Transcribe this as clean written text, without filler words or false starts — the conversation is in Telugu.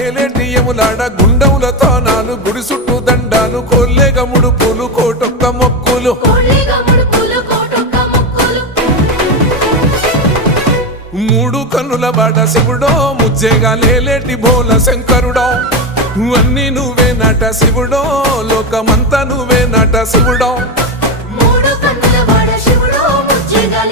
ఏలేటి యములాడ గుండముల తానాలు గుడి చుట్టూ దండాలు కోల్లేగ ముడుపులు కోటొక్క మొక్కులు మూడు కన్నుల బాట శివుడో ముజ్జేగా లేలేటి బోల శంకరుడో అన్నీ నువ్వే నట శివుడో లోకమంతా నువ్వే నట శివుడో మూడు కన్నుల వాడ శివుడో ముజ్జేగా